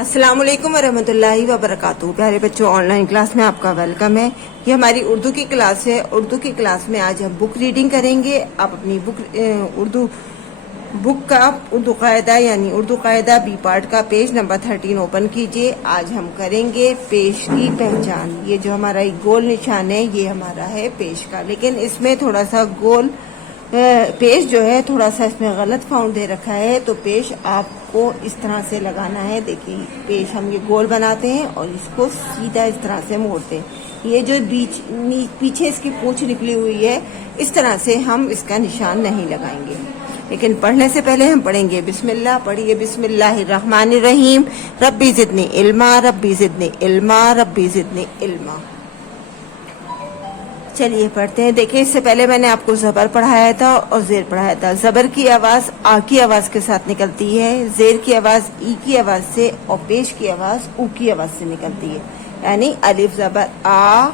السلام علیکم ورحمۃ اللہ وبرکاتہ۔ پیارے بچوں، آن لائن کلاس میں آپ کا ویلکم ہے۔ یہ ہماری اردو کی کلاس ہے۔ اردو کی کلاس میں آج ہم بک ریڈنگ کریں گے۔ آپ اپنی بک کا اردو قاعدہ یعنی اردو قاعدہ بی پارٹ کا پیج نمبر 13 اوپن کیجئے۔ آج ہم کریں گے پیش کی پہچان۔ یہ جو ہمارا ایک گول نشان ہے یہ ہمارا ہے پیش کا، لیکن اس میں تھوڑا سا گول پیش جو ہے تھوڑا سا اس میں غلط فاؤنڈ دے رکھا ہے، تو پیش آپ کو اس طرح سے لگانا ہے۔ دیکھیں، پیش ہم یہ گول بناتے ہیں اور اس کو سیدھا اس طرح سے موڑتے ہیں۔ یہ جو پیچھے اس کی پونچھ نکلی ہوئی ہے، اس طرح سے ہم اس کا نشان نہیں لگائیں گے۔ لیکن پڑھنے سے پہلے ہم پڑھیں گے بسم اللہ۔ پڑھیے بسم اللہ الرحمن الرحیم۔ ربی زدنی علما، ربی زدنی علما، ربی زدنی علما۔ چلیے پڑھتے ہیں۔ دیکھیں، اس سے پہلے میں نے آپ کو زبر پڑھایا تھا اور زیر پڑھایا تھا۔ زبر کی آواز آ کی آواز کے ساتھ نکلتی ہے، زیر کی آواز ای کی آواز سے، اور پیش کی آواز او کی آواز سے نکلتی ہے۔ یعنی الف زبر آ،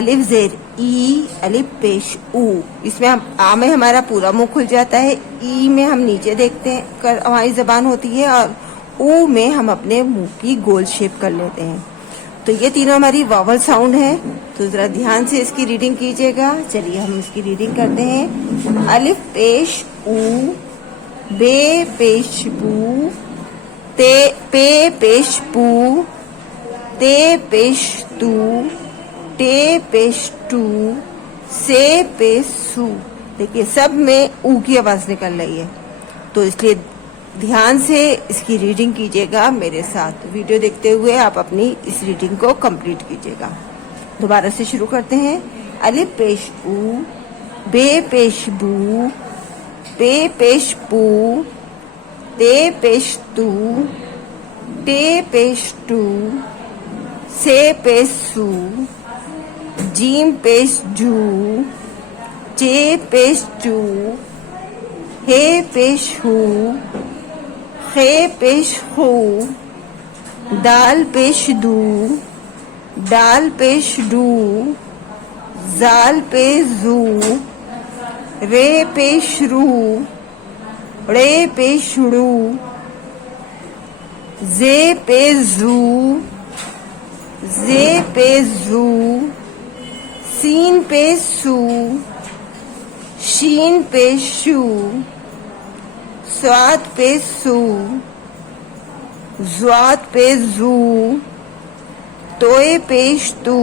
الف زیر ای، الف پیش او۔ اس میں آ میں ہمارا پورا منہ کھل جاتا ہے، ای میں ہم نیچے دیکھتے ہیں ہماری زبان ہوتی ہے، اور او میں ہم اپنے منہ کی گول شیپ کر لیتے ہیں۔ تو یہ تینوں ہماری واول ساؤنڈ ہے، تو ذرا دھیان سے اس کی ریڈنگ کیجیے گا۔ چلیے ہم اس کی ریڈنگ کرتے ہیں۔ الف پیش او، بے پیش بو، پے پیش پو، تے پیش تو، ٹے پیش ٹو، سے پیش سو۔ دیکھیے سب میں او کی آواز نکل رہی ہے، تو اس لیے دھیان سے اس کی ریڈنگ کیجیے گا میرے ساتھ۔ ویڈیو دیکھتے ہوئے آپ اپنی اس ریڈنگ کو کمپلیٹ کیجیے گا۔ دوبارہ سے شروع کرتے ہیں۔ الف پیش او، بے پیش بو، پے پیش پو، تے پیش تو، ٹے پیش ٹو، سے پیش سو، جیم پیش جو، چے پیش چو، ہے پیش ہو، خے پیش خو، دال پیش دو، ڈال پیش ڈو، زال پیش زو، رے پیش رو، رے پیش رو، زے پیش زو، زے پیش زو، سین پیش سو، شین پیش شو، صاد پیش سو، زواد پیش زو، توئے پیش تو،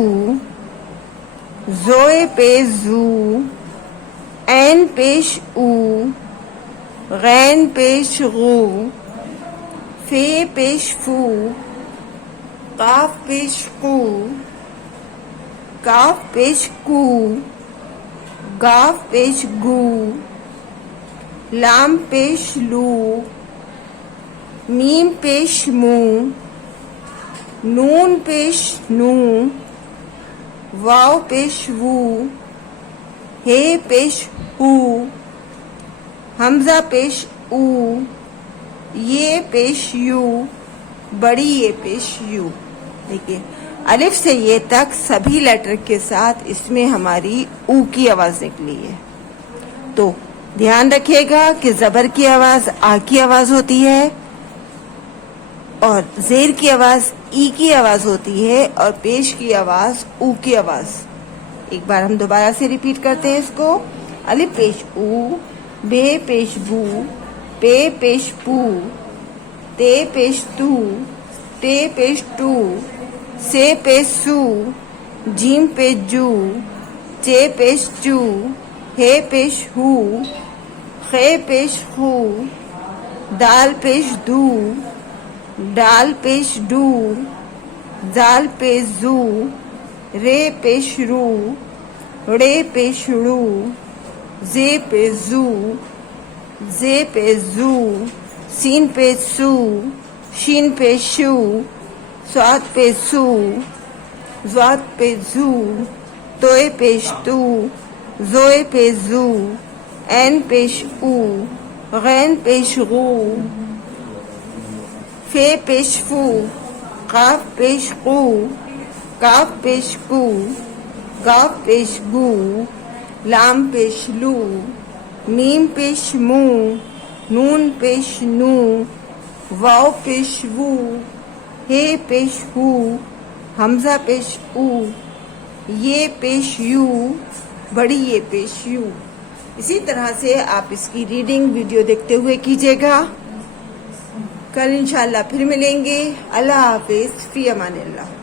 زوئے پیش زو، عین پیش او، غین پیش غو، فے پیش فو، قاف پیش قو، کاف پیش کو، گاف پیش گو، لام پیش لو، میم پیش مو، نون پیش نو، واو پیش وو، ہے پیش ہو، حمزہ پیش او، یہ پیش یو، بڑی یہ پیش یو۔ دیکھیے الف سے یہ تک سبھی لیٹر کے ساتھ اس میں ہماری او کی آواز نکلی ہے، تو دھیان رکھیے گا کہ زبر کی آواز آ کی آواز ہوتی ہے، اور زیر کی آواز ای کی آواز ہوتی ہے، اور پیش کی آواز او کی آواز۔ ایک بار ہم دوبارہ سے ریپیٹ کرتے ہیں اس کو۔ الف پیش او، بے پیش بو، پے پیش پو، تے پیش تو، ٹے پیش ٹو، سے پیش سو، جیم پیش جو، چے پیش چو، ہے پیش ہو، خے پیش خو، دال پیش دو، ڈال پیش ڈو، زال پیش زو، رے پیش رو، رے پیش رو، زے پیش زو، زے پیش زو، سین پیش سو، شین پیش شو، صاد پیش سو، زواد پیش زو، توئے پیش تو، زوئے پیش زو، عین پیش او، غین پیش غو، فے پیش فو، قاف پیش قو، کاف پیش کو، گاف پیش گو، لام پیش لو، میم پیش مو، نون پیش نو، واو پیش وو، ہے پیش ہو، حمزہ پیش او، یہ پیش یو، بڑی یہ پیش یو. اسی طرح سے آپ اس کی ریڈنگ ویڈیو دیکھتے ہوئے کیجیے گا. کل انشاءاللہ پھر ملیں گے. اللہ حافظ، فی امان اللہ.